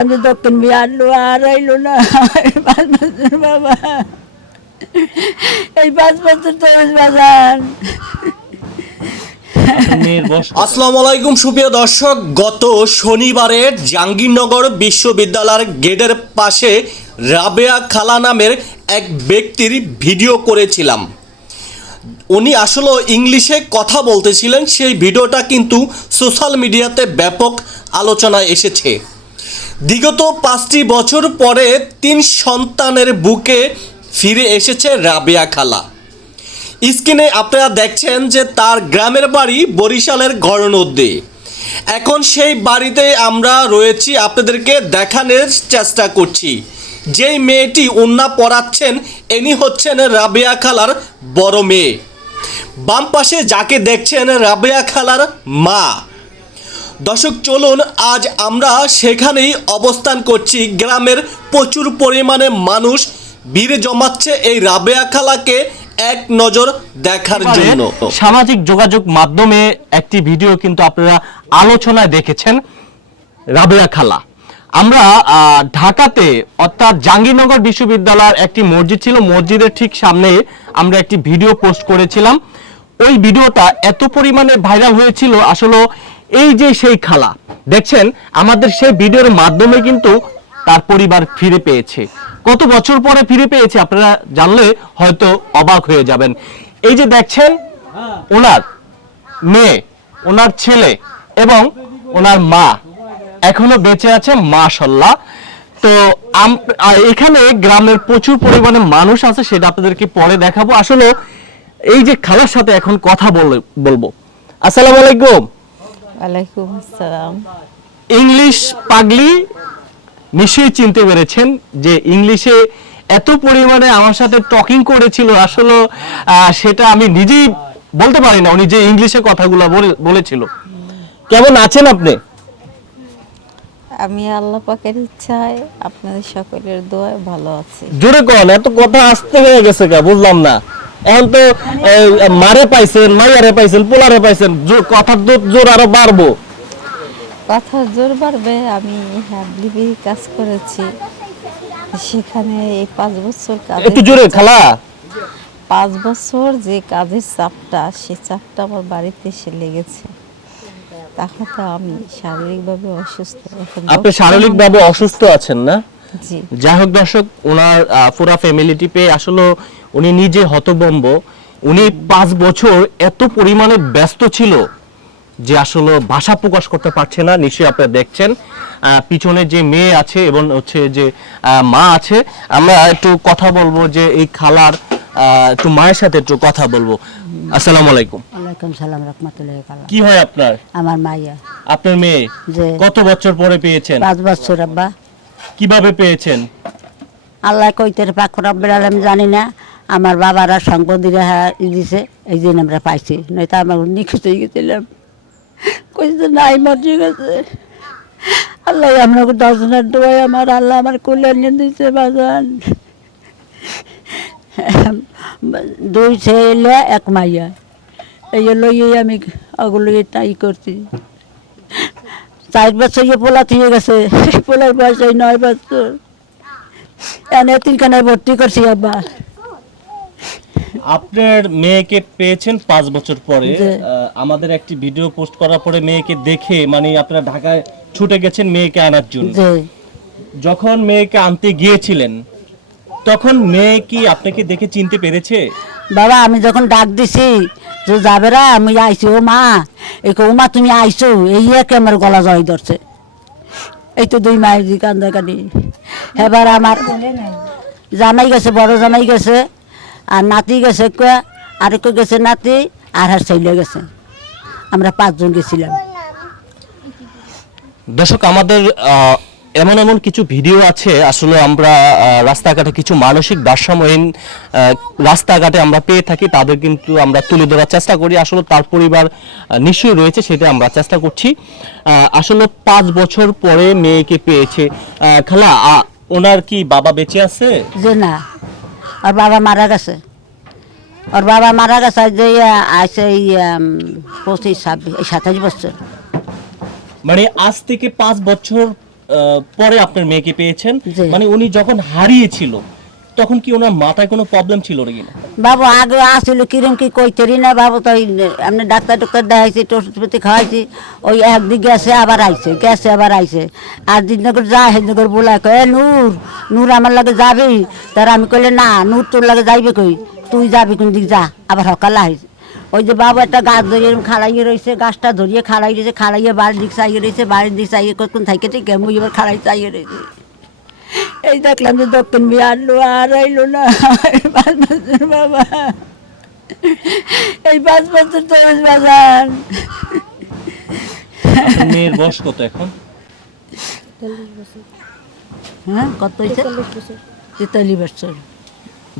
আমি দক্ষিণ বিহার আর আইলো না। এই পাঁচ বছর বাবা। এই পাঁচ বছর চল্লিশ বাজার আসসালামু আলাইকুম সুপ্রিয় দর্শক। গত শনিবারে জাহাঙ্গীরনগর বিশ্ববিদ্যালয়ের গেটের পাশে রাবেয়া খালা নামের এক ব্যক্তির ভিডিও করেছিলাম। উনি আসলে ইংলিশে কথা বলতেছিলেন সেই ভিডিওটা কিন্তু সোশ্যাল মিডিয়াতে ব্যাপক আলোচনায় এসেছে। বিগত পাঁচটি বছর পরে তিন সন্তানের বুকে ফিরে এসেছে রাবেয়া খালা। স্ক্রিনে আপনারা দেখছেন যে তার গ্রামের বাড়ি বরিশালের গড়নদ্দি। এখন সেই বাড়িতে আমরা রয়েছি, আপনাদেরকে দেখানোর চেষ্টা করছি। যেই মেয়েটি উন্না পড়াচ্ছেন এনি হচ্ছেন রাবেয়া খালার বড় মেয়ে। বাম পাশে যাকে দেখছেন রাবিয়া খালার মা। দর্শক চলুন আজ আমরা সেখানেই অবস্থান করছি। গ্রামের প্রচুর পরিমাণে মানুষ ভিড় জমাচ্ছে এই রাবেয়া খালাকে এক নজর দেখার জন্য। সামাজিক যোগাযোগ মাধ্যমে একটি ভিডিও কিন্তু আপনারা আলোচনায় দেখেছেন রাবেয়া খালা। আমরা আহ, ঢাকাতে অর্থাৎ জাহাঙ্গীরনগর বিশ্ববিদ্যালয়ের একটি মসজিদ ছিল মসজিদের ঠিক সামনে আমরা একটি ভিডিও পোস্ট করেছিলাম। ওই ভিডিওটা এত পরিমাণে ভাইরাল হয়েছিল আসলে এই যে সেই খালা, দেখছেন? আমাদের সেই ভিডিওর মাধ্যমে কিন্তু তার পরিবার ফিরে পেয়েছে। কত বছর পরে ফিরে পেয়েছে, আপনারা জানলে হয়তো অবাক হয়ে যাবেন। এই যে দেখছেন? ওনার মেয়ে, ওনার ছেলে এবং ওনার মা এখনও বেঁচে আছে মাশাল্লাহ তো এখানে গ্রামের প্রচুর পরিমাণে মানুষ আছে, সেটা আপনাদেরকে পরে দেখাবো। আসলে এই যে খালার সাথে এখন কথা বলে- বলব। আসসালামু আলাইকুম। ওয়ালাইকুম আসসালাম ইংলিশ পাগলি নিশ্চয়ই চিনতে পেরেছেন যে ইংলিশে এত পরিমাণে আমার সাথে টকিং করেছিল আসলে সেটা আমি নিজেই বলতে পারি না উনি যে ইংলিশে কথাগুলো বলে- বলেছিল। কেমন আছেন আপনি? আমি আল্লাহ পাকের ইচ্ছায় আপনাদের সকলের দোয়ায় ভালো আছি। জোরে কন এত কথা আসতে হয়ে গেছে কা বুঝলাম না। এখন তো মারে পাইছেন মাইয়ারে পাইছেন পোলারে পাইছেন কথার জোর আরও বাড়বো। কথা জোর বাড়বে আমি হ্যাবলিবি কাজ করেছি। সেখানে এই পাঁচ বছর কাজের একটু জোরে খালা। পাঁচ বছর যে কাজের চাপটা সে চাপটা আমার বাড়িতে এসে লেগেছে। তখন তো আমি শারীরিকভাবে অসুস্থ আপনি শারীরিক ভাবে অসুস্থ আছেন না? জি। যাই হোক দর্শক ওনার পুরা ফ্যামিলিটি পেয়ে আসলে উনি নিজে হতবম্ব উনি পাঁচ বছর এত পরিমাণে ব্যস্ত ছিল যে আসলে ভাষা প্রকাশ করতে পারছে না। নিশ্চয়ই আপনারা দেখছেন পিছনে যে মেয়ে আছে এবং হচ্ছে যে মা আছে আমরা একটু কথা বলব যে এই খালার একটু মায়ের সাথে একটু কথা বলব। আসসালামু আলাইকুম। ওয়ালাইকুম সালাম রহমতুল্লাহ কি হয় আপনার? আমার মাইয়া। আপনার মেয়ে? কত বছর পরে পেয়েছেন? পাঁচ বছর আব্বা। কীভাবে পেয়েছেন? আল্লাহ কইতে পাক রব্বের আলম জানি না। আমার বাবারা সংপদিরা দিছে, এই জন্য আমরা পাইছি। নয়তো আমার নিখোঁজ হয়ে গেছিলাম। কইছে নাই মরে গেছে। আল্লাহ আমরা দশজনের দোয়াই আমার আল্লাহ আমার কল্যাণ দিছে বাজান। দুই ছেলে, এক মাইয়া। এই লইয়ে আমি ওগুলো তাই করছি। চার বছর ইয়ে পোলা থিয়ে গেছে, পোলার বয়স এই নয় বছর। এনে তিনখানায় ভর্তি করছি আব্বা আপনার মেয়েকে পেয়েছেন পাঁচ বছর পরে আমাদের একটি ভিডিও পোস্ট করার পরে মেয়েকে দেখে মানে আপনারা ঢাকায় ছুটে গেছেন মেয়েকে আনার জন্য। যখন মেয়েকে আনতে গিয়েছিলেন তখন মেয়ে কি আপনাকে দেখে চিনতে পেরেছে? বাবা আমি যখন ডাক দিছি যে যাবে রা আমি আইছি ও মা এই ও মা তুমি আইছো এই একে আমার গলা জয় ধরছে। এই তো দুই মায়ের জি কান্দা কানি এবার আমার জামাই গেছে বড় জামাই গেছে। আর নাতি গেছে কয়া আরেক গেছে নাতি আর হার ছেলে গেছে। আমরা পাঁচজন গেছিলাম। দর্শক আমাদের এমন এমন কিছু ভিডিও আছে। আসলে আমরা রাস্তাঘাটে কিছু মানসিক ভারসাম্যহীন রাস্তাঘাটে আমরা পেয়ে থাকি তাদের কিন্তু আমরা তুলে ধরার চেষ্টা করি। আসলে তার পরিবার নিশ্চয়ই রয়েছে সেটা আমরা চেষ্টা করছি। আসলে পাঁচ বছর পরে মেয়েকে পেয়েছে। খালা ওনার কি বাবা বেঁচে আছে? যে না। ওর বাবা মারা গেছে। ওর বাবা মারা গেছে যে আছে এই পঁচিশ ছাব্বিশ এই সাতাশ বছর। মানে আজ থেকে পাঁচ বছর পরে আপনার মেয়েকে পেয়েছেন। মানে উনি যখন হারিয়েছিল তখন কি ওনার মাথায় কোনো প্রবলেম ছিল নাকি? না বাবু, আগে আসছিল কিরম কি কইতেরি না বাবু তো আপনি ডাক্তার ডাক্তার দেখাইছি ওষুধপাতি খাওয়াইছি, ওই একদিন গ্যাসে আবার আইছে গ্যাসে আবার আইছে। আর দিন করে যা সেদিন করে বলা কয়ে নূর নূর আমার লাগে যাবি? তার আমি কইলে, না, নূর তোর লাগে যাইবে কই? তুই যাবি কোন দিক, যা। আবার সকালে আইছে। ওই যে বাবু একটা গাছ ধরিয়ে খাড়াইয়ে রয়েছে গাছটা ধরিয়ে খাড়াই রয়েছে খালাইয়ে বাড়ির দিক চাইয়ে রয়েছে বাড়ির দিক চাইয়ে কোন থাকে ঠিক মুই এবার খাড়াই চাইয়ে রয়েছে এই দেখলাম যে দক্ষিণ বিহার আর আইলো না পাঁচ বছর বাবা এই পাঁচ বছর তো বাজান আপনার মেয়ের বয়স কত এখন হ্যাঁ কত হয়েছে তেতাল্লিশ বছর।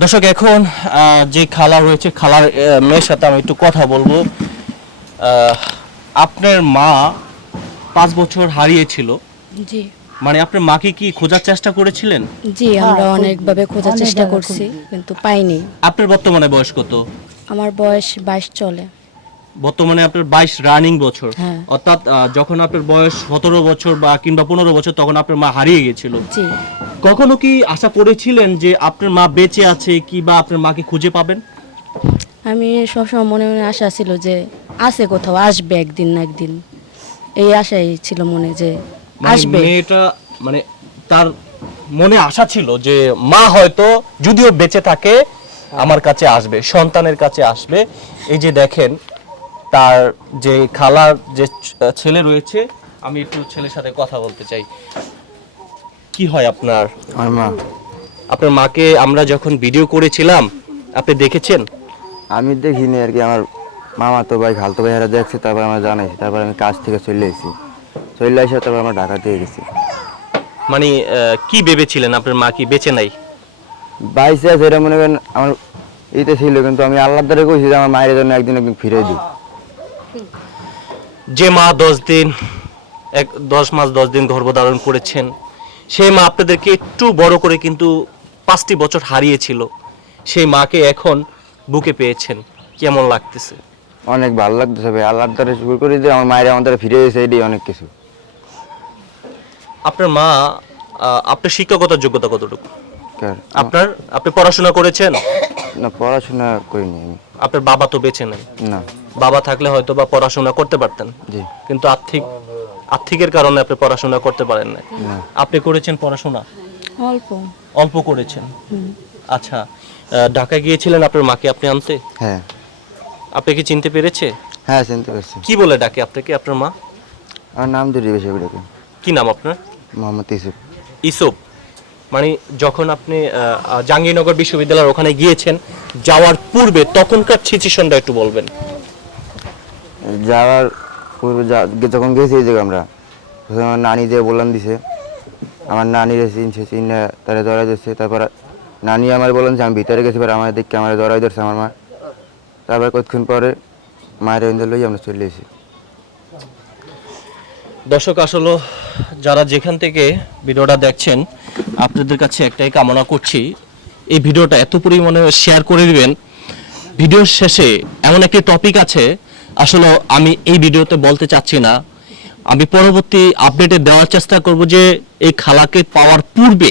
দর্শক এখন যে খালা রয়েছে খালার মেয়ের সাথে আমি একটু কথা বলব। আপনার মা পাঁচ বছর হারিয়েছিল। জি। মানে আপনার মাকে কি খোঁজার চেষ্টা করেছিলেন? জি আমরা হ্যাঁ, অনেকভাবে খোঁজার চেষ্টা করছি কিন্তু পাইনি। আপনার বর্তমানে বয়স কত? আমার বয়স বাইশ চলে। বর্তমানে আপনার বাইশ রানিং বছর। হ্যাঁ। অর্থাৎ যখন আপনার বয়স সতেরো বছর বা কিংবা পনেরো বছর তখন আপনার মা হারিয়ে গেছিল জি। কখনো কি আশা করেছিলেন যে আপনার মা বেঁচে আছে কি বা আপনার মাকে খুঁজে পাবেন? আমি সবসময় মনে মনে আশা ছিল যে আছে কোথাও আসবে একদিন না একদিন। এই আশাই ছিল মনে যে আসবে। মেয়েটা মানে তার মনে আশা ছিল যে মা হয়তো যদিও বেঁচে থাকে আমার কাছে আসবে সন্তানের কাছে আসবে। এই যে দেখেন তার যে খালার যে ছেলে রয়েছে আমি একটু ছেলের সাথে কথা বলতে চাই। কি হয় আপনার? আমার মা। আপনার মাকে আমরা যখন ভিডিও করেছিলাম আপনি দেখেছেন? আমি দেখিনি আর কি আমার মামা তো ভাই খালতো ভাই দেখছে তারপর আমার জানাইছি তারপর আমি কাজ থেকে চলে এসেছি। চলে এসে তারপর আমার ঢাকা দিয়ে গেছি। মানে কি ভেবেছিলেন? আপনার মা কি বেঁচে নাই? বাইশে আছে এটা মনে করেন আমার ইতে ছিল কিন্তু আমি আল্লাহ দ্বারা কইছি যে আমার মায়ের জন্য একদিন একদিন ফিরে দিই যে মা দশ দিন এক দশ মাস দশ দিন গর্ভধারণ করেছেন সেই মা আপনাদেরকে একটু বড় করে কিন্তু পাঁচটি বছর হারিয়েছিল। সেই মাকে এখন বুকে পেয়েছেন। কেমন লাগতেছে? অনেক ভালো লাগতেছে ভাই আল্লাহর দ্বারা শুরু করে দিয়ে আমার মায়ের আমার দ্বারা ফিরে এসে এটাই অনেক কিছু। আপনার মা আপনার শিক্ষকতার যোগ্যতা কতটুকু? আপনার? আপনি পড়াশোনা করেছেন? না পড়াশোনা করিনি আমি। আপনার বাবা তো বেঁচে নেই না। বাবা থাকলে হয়তো বা পড়াশোনা করতে পারতেন। জি। কিন্তু আর্থিক আর্থিকের কারণে আপনি পড়াশোনা করতে পারেন না। আপনি করেছেন পড়াশোনা? অল্প। অল্প করেছেন। আচ্ছা ঢাকায় গিয়েছিলেন আপনার মাকে আপনি আনতে? হ্যাঁ। আপনি কি চিনতে পেরেছে? হ্যাঁ চিনতে পারছি। কি বলে ডাকে আপনাকে আপনার মা? আমার নাম ধরি বেশি করে কি নাম আপনার? মোহাম্মদ ইসুফ ইসুপ মানে যখন আপনি জাহাঙ্গীরনগর বিশ্ববিদ্যালয়ের ওখানে গিয়েছেন যাওয়ার পূর্বে তখনকার সিচুয়েশনটা একটু বলবেন। যাওয়ার পূর্বে যা- যখন গেছি এই জায়গায় আমরা আমার নানি দিয়ে বললাম দিছে আমার নানিরে চিনছে চিনে তারা জড়াই ধরছে তারপর নানি আমার বললেন যে আমি ভিতরে গেছি পরে আমার দেখে আমার জড়াই ধরছে আমার মা। তারপর কতক্ষণ পরে মায়ের লই আমরা চলে এসেছি। দর্শক, আসলে যারা যেখান থেকে ভিডিওটা দেখছেন, আপনাদের কাছে একটাই কামনা করছি, এই ভিডিওটা এত পরিমাণে শেয়ার করে দিবেন। ভিডিওর শেষে এমন একটি টপিক আছে, আসলে আমি এই ভিডিওতে বলতে চাচ্ছি না। আমি পরবর্তী আপডেটে দেওয়ার চেষ্টা করব যে, এই খালাকে পাওয়ার পূর্বে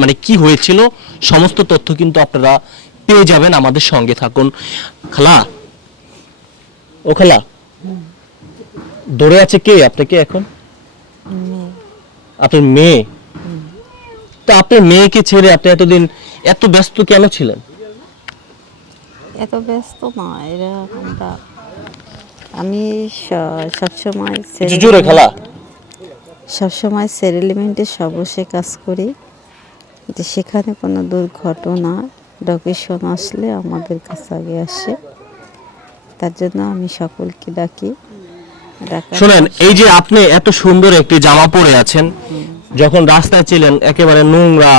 মানে কি হয়েছিল, সমস্ত তথ্য কিন্তু আপনারা পেয়ে যাবেন আমাদের সঙ্গে থাকুন। খালা? ও খালা? ধরে আছে কে? আপনাকে এখন? আপনার মেয়ে? তো আপনার মেয়েকে ছেড়ে আপনি এতদিন এত ব্যস্ত কেন ছিলেন? এত ব্যস্ত না এরা আমরা আমি সবসময় জোরে খালা। সবসময় সেরেলিমেন্টে সবসে কাজ করি। যে সেখানে কোনো দুর্ঘটনা লোকেশন আসলে আমাদের কাছে আগে আসে। তার জন্য আমি সকলকে ডাকি। শোনেন এই যে আপনি এত সুন্দর একটি জামা পরে আছেন যখন রাস্তায় ছিলেন একেবারে নোংরা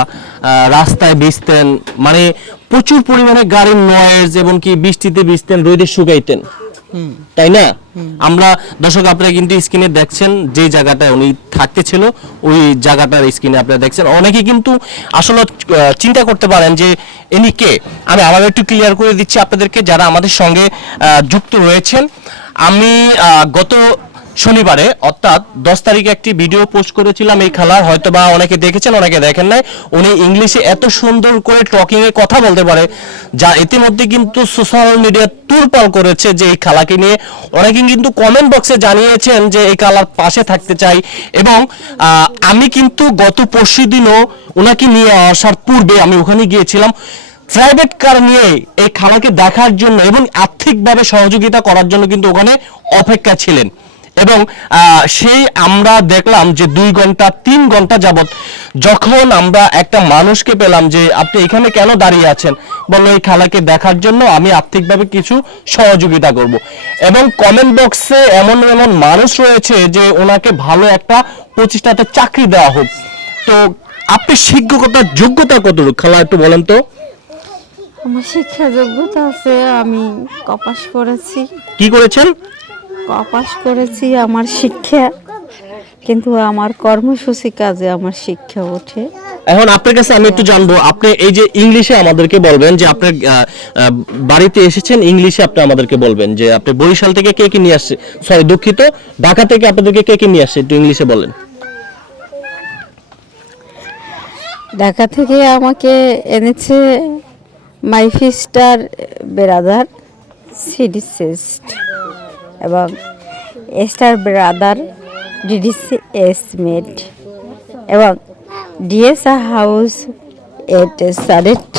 রাস্তায় ভিজতেন মানে প্রচুর পরিমাণে গাড়ির নয়েজ এবং কি বৃষ্টিতে ভিজতেন রোদে শুকাইতেন। তাই না? আমরা দর্শক আপনারা কিন্তু স্ক্রিনে দেখছেন যে জায়গাটায় উনি থাকতে ছিল ওই জায়গাটার স্ক্রিনে আপনারা দেখছেন। অনেকে কিন্তু আসলে চিন্তা করতে পারেন যে ইনি কে? আমি আবার একটু ক্লিয়ার করে দিচ্ছি আপনাদেরকে যারা আমাদের সঙ্গে আহ, যুক্ত রয়েছেন। আমি গত শনিবারে, অর্থাৎ দশ তারিখে একটি ভিডিও পোস্ট করেছিলাম এই খালার হয়তো বা অনেকে দেখেছেন, অনেকে দেখেন নাই। উনি ইংলিশে এত সুন্দর করে টকিং এ কথা বলতে পারে, যা ইতিমধ্যে কিন্তু সোশ্যাল মিডিয়া তুলপাল করেছে যে এই খেলাকে নিয়ে। অনেকে কিন্তু কমেন্ট বক্সে জানিয়েছেন যে এই খালার পাশে থাকতে চাই। এবং আমি কিন্তু গত পরশু দিনও ওনাকে নিয়ে আসার পূর্বে আমি ওখানে গিয়েছিলাম। প্রাইভেট কার নিয়ে এই খালাকে দেখার জন্য এবং আর্থিকভাবে সহযোগিতা করার জন্য কিন্তু ওখানে অপেক্ষা ছিলেন। এবং সেই আমরা দেখলাম যে দুই ঘণ্টা, তিন ঘণ্টা যাবত যখন আমরা একটা মানুষকে পেলাম যে, আপনি এখানে কেন দাঁড়িয়ে আছেন? বলল, এই খালাকে দেখার জন্য আমি আর্থিকভাবে কিছু সহযোগিতা করব। এবং কমেন্ট বক্সে এমন এমন মানুষ রয়েছে যে, ওনাকে ভালো একটা প্রতিষ্ঠাতে চাকরি দেওয়া হোক। তো, আপনি শিক্ষকতার যোগ্যতা কতটুকু? খালা, একটু বলেন তো। আমার শিক্ষা যোগ্যতা আছে আমি কপাস করেছি। কি করেছেন? কপাস করেছি আমার শিক্ষা কিন্তু আমার কর্মসূচি কাজে আমার শিক্ষা ওঠে। এখন আপনার কাছে আমি একটু জানব আপনি এই যে ইংলিশে আমাদেরকে বলবেন যে আপনি আহ, আহ, বাড়িতে এসেছেন ইংলিশে আপনি আমাদেরকে বলবেন যে আপনি বরিশাল থেকে কে কে নিয়ে আসছে? সরি দুঃখিত ঢাকা থেকে আপনাদেরকে কে কে নিয়ে আসছে? একটু ইংলিশে বলেন। ঢাকা থেকে আমাকে এনেছে মাই ফিস্টার বেরাদার সিডি সেস্ট এবং এস্টার ব্রাদার ডিডিসি এসমেট এবং ডিএসআ হাউস এট সারেট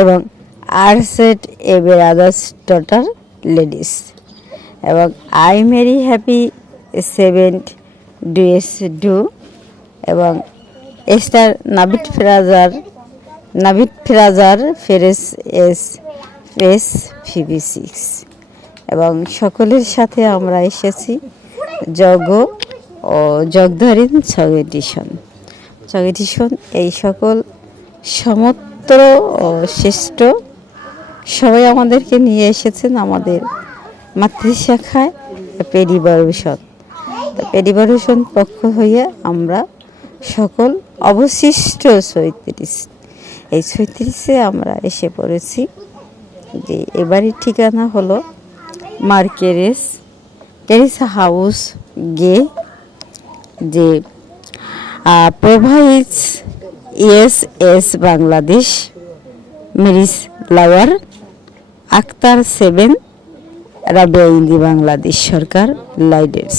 এবং আর set a brothers daughter ladies এবং আই মেরি হ্যাপি সেভেন ডুয়েস ডু এবং এস্টার নাবিট ফ্রাজার নাবিট ফ্রাজার, ফেরেস এস ফেস ফিবি সিক্স। এবং সকলের সাথে আমরা এসেছি যজ্ঞ ও জগধারীন ছগেটিশন ছগেটিশন এই সকল সমত্র ও শ্রেষ্ঠ সবাই আমাদেরকে নিয়ে এসেছেন আমাদের মাতৃশাখায় পেরিবারভূষণ তা পেরিবারভূষণ পক্ষ হইয়া আমরা সকল অবশিষ্ট ছয়ত্রিশ এই ছয়ত্রিশে আমরা এসে পড়েছি যে এবারের ঠিকানা হলো মার্কেরেস কেরিস হাউস গে যে প্রোভাইডস ইএস এস বাংলাদেশ মেরিস লাওয়ার আক্তার সেভেন রাবিয়া ইন্দি বাংলাদেশ সরকার লাইডেন্স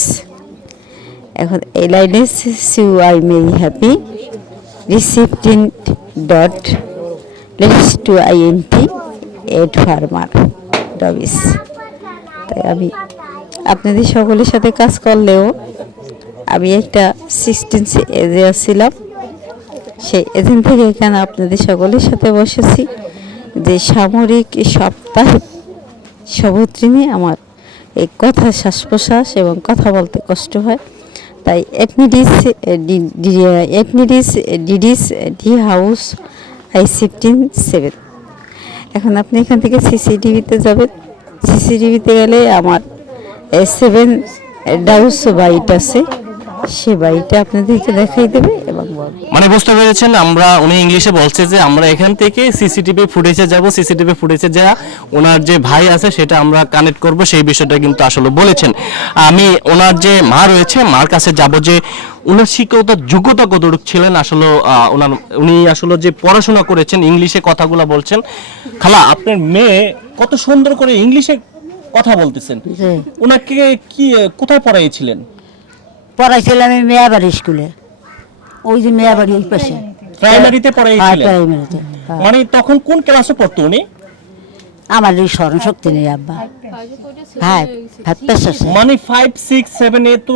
এখন এই লাইডেন্স see you I Mary happy. Let's to I N T add farmer ডবিস তাই আমি আপনাদের সকলের সাথে কাজ করলেও আমি একটা সিক্সটিন এজে ছিলাম সেই এজেন্ট থেকে এখানে আপনাদের সকলের সাথে বসেছি যে সামরিক সপ্তাহে সবত্রিনে আমার এই কথা শ্বাস প্রশ্বাস এবং কথা বলতে কষ্ট হয়। তাই এপনিডিস এপনিডিস ডিডিস ডি হাউস, আই সিফটিন সেভেন। এখন আপনি এখান থেকে সিসিটিভিতে যাবেন। সিসিটিভিতে গেলে আমার সেভেন ডাউস বাইট আছে। সে বাড়িটা আপনাদেরকে দেখাই দেবে এবং মানে বুঝতে পেরেছেন আমরা উনি ইংলিশে বলছে যে আমরা এখান থেকে সিসিটিভি ফুটেজে যাব সিসিটিভি ফুটেজে যা ওনার যে ভাই আছে সেটা আমরা কানেক্ট করব সেই বিষয়টা কিন্তু আসলে বলেছেন। আমি ওনার যে মা রয়েছে মার কাছে যাব যে ওনার শিক্ষকতার যোগ্যতা কতটুকু ছিলেন আসলে ওনার উনি আসলে যে পড়াশোনা করেছেন ইংলিশে কথাগুলো বলছেন। খালা আপনার মেয়ে কত সুন্দর করে ইংলিশে কথা বলতেছেন। ওনাকে কি কোথায় পড়াইছিলেন? পড়াইছিলাম আমি মেয়াবাড়ি স্কুলে। ওই যে মেয়াবাড়ি ওই পাশে। প্রাইমারিতে হ্যাঁ পড়াইছিলেন? প্রাইমারিতে হ্যাঁ। মানে তখন কোন ক্লাসে পড়তো উনি? আমার এই স্মরণ শক্তি নেই আব্বা। হ্যাঁ পেশাছে মানে ফাইভ সিক্স সেভেন এ তো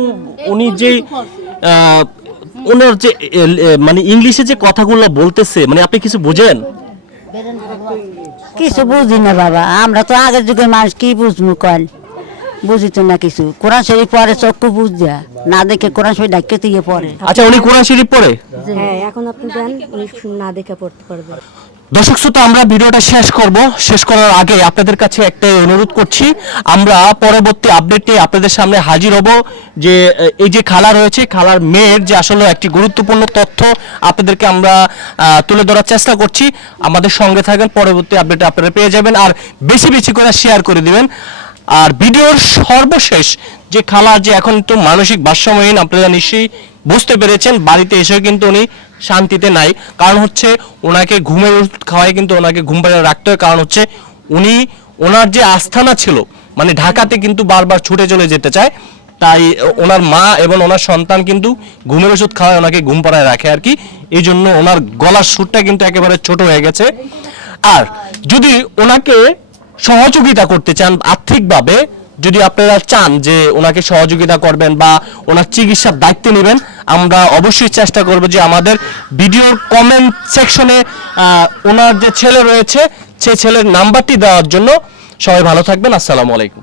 উনি যে ওনার যে মানে ইংলিশে যে কথাগুলো বলতেছে মানে আপনি কিছু বুঝেন? কিছু বুঝি না বাবা। আমরা তো আগের যুগের মানুষ কি বুঝব কল? বুঝি তো না কিছু। কোরআন শরীফ পরে চক্ষু বুঝ দেয়া না দেখে কোরআন শরীফ ডাক্কে দিয়ে পড়ে। আচ্ছা উনি কোরআন শরীফ পড়ে? হ্যাঁ এখন আপনি দেন উনি না দেখে পড়তে পারবে। দর্শক শ্রোতা আমরা ভিডিওটা শেষ করব। শেষ করার আগে আপনাদের কাছে একটাই অনুরোধ করছি। আমরা পরবর্তী আপডেটে আপনাদের সামনে হাজির হব যে এই যে খালা রয়েছে খালার মেয়ের যে আসলে একটি গুরুত্বপূর্ণ তথ্য আপনাদেরকে আমরা তুলে ধরার চেষ্টা করছি। আমাদের সঙ্গে থাকেন পরবর্তী আপডেটে আপনারা পেয়ে যাবেন। আর বেশি বেশি করে শেয়ার করে দিবেন। আর ভিডিওর সর্বশেষ যে খালা যে এখন তো মানসিক ভারসাম্যহীন, আপনারা নিশ্চয়ই বুঝতে পেরেছেন, বাড়িতে এসেও কিন্তু উনি শান্তিতে নাই। কারণ হচ্ছে ওনাকে ঘুমের ওষুধ খাওয়াই কিন্তু ওনাকে ঘুম পাড়িয়ে রাখতে হয়। কারণ হচ্ছে উনি, ওনার যে আস্থানা ছিল মানে ঢাকাতে কিন্তু বারবার ছুটে চলে যেতে চায়, তাই ওনার মা এবং ওনার সন্তান কিন্তু ঘুমের ওষুধ খাওয়ায় ওনাকে ঘুম পাড়ায় রাখে আর কি। এই জন্য ওনার গলার সুরটা কিন্তু একেবারে ছোট হয়ে গেছে। আর যদি ওনাকে সহযোগিতা করতে চান আর্থিকভাবে, যদি আপনারা চান যে ওনাকে সহযোগিতা করবেন বা ওনার চিকিৎসার দায়িত্ব নেবেন, আমরা অবশ্যই চেষ্টা করব যে আমাদের ভিডিওর কমেন্ট সেকশনে ওনার যে ছেলে রয়েছে, সে ছেলের নাম্বারটি দেওয়ার জন্য সবাই ভালো থাকবেন। আসসালামু আলাইকুম।